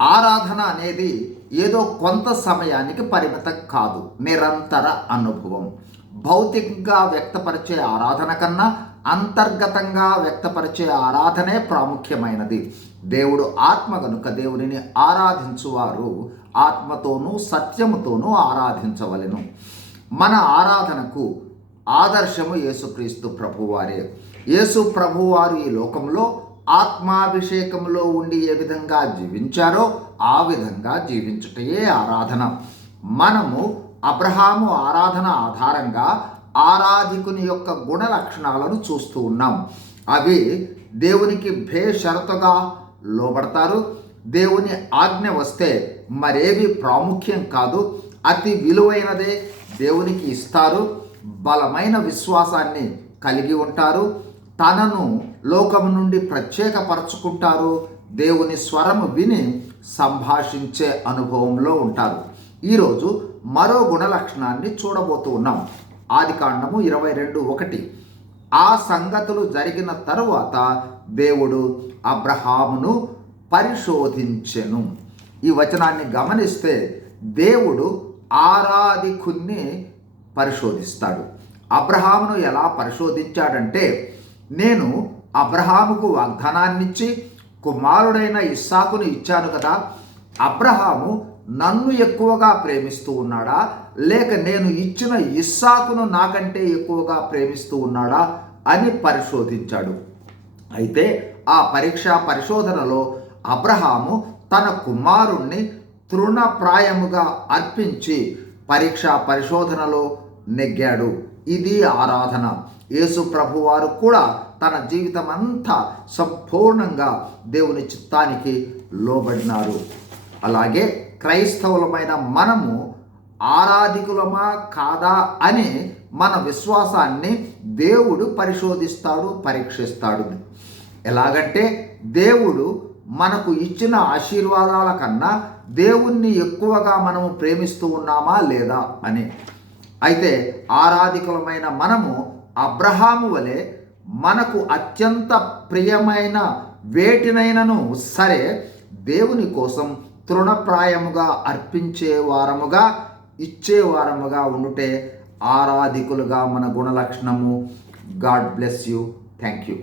ఆరాధన అనేది ఏదో కొంత సమయానికి పరిమితం కాదు, నిరంతర అనుభవం. భౌతికంగా వ్యక్తపరిచే ఆరాధన కన్నా అంతర్గతంగా వ్యక్తపరిచే ఆరాధనే ప్రాముఖ్యమైనది. దేవుడు ఆత్మ గనుక దేవునిని ఆరాధించువారు ఆత్మతోనూ సత్యముతోనూ ఆరాధించవలెను. మన ఆరాధనకు ఆదర్శము యేసుక్రీస్తు ప్రభువారే. యేసు ప్రభువారు ఈ లోకంలో ఆత్మాభిషేకంలో ఉండి ఏ విధంగా జీవించారో ఆ విధంగా జీవించుటయే ఆరాధన. మనము అబ్రహాము ఆరాధన ఆధారంగా ఆరాధికుని యొక్క గుణ లక్షణాలను చూస్తూ ఉన్నాం. అవి దేవునికి బేషరతుగా లోబడతారు. దేవుని ఆజ్ఞ వస్తే మరేవి ప్రాముఖ్యం కాదు, అతి విలువైనదే దేవునికి ఇస్తారు. బలమైన విశ్వాసాన్ని కలిగి ఉంటారు. తనను లోకము నుండి ప్రత్యేకపరచుకుంటారు. దేవుని స్వరము విని సంభాషించే అనుభవంలో ఉంటారు. ఈరోజు మరో గుణ లక్షణాన్ని చూడబోతూ ఉన్నాం. ఆదికాండము 22:1. ఆ సంగతులు జరిగిన తరువాత దేవుడు అబ్రహామును పరిశోధించెను. ఈ వచనాన్ని గమనిస్తే దేవుడు ఆరాధికుణ్ణి పరిశోధిస్తాడు. అబ్రహామును ఎలా పరిశోధించాడంటే, నేను అబ్రహాముకు వాగ్దానాన్నిచ్చి కుమారుడైన ఇస్సాకును ఇచ్చాను కదా, అబ్రహాము నన్ను ఎక్కువగా ప్రేమిస్తూ ఉన్నాడా, లేక నేను ఇచ్చిన ఇస్సాకును నాకంటే ఎక్కువగా ప్రేమిస్తూ ఉన్నాడా అని పరిశోధించాడు. అయితే ఆ పరిశోధనలో అబ్రహాము తన కుమారుణ్ణి తృణప్రాయముగా అర్పించి పరిశోధనలో నెగ్గాడు. ఇది ఆరాధన. యేసు ప్రభువారు కూడా తన జీవితం అంతా సంపూర్ణంగా దేవుని చిత్తానికి లోబడినారు. అలాగే క్రైస్తవులమైన మనము ఆరాధికులమా కాదా అని మన విశ్వాసాన్ని దేవుడు పరిశోధిస్తాడు, పరీక్షిస్తాడు. ఎలాగంటే దేవుడు మనకు ఇచ్చిన ఆశీర్వాదాల కన్నా దేవుణ్ణి ఎక్కువగా మనము ప్రేమిస్తూ ఉన్నామా లేదా అని. అయితే ఆరాధికులమైన మనము అబ్రహాము వలె మనకు అత్యంత ప్రియమైన వేటినైనను సరే దేవుని కోసం తృణప్రాయముగా అర్పించేవారముగా ఇచ్చేవారముగా ఉండుటే ఆరాధికులుగా మన గుణలక్షణము. God bless you. Thank you.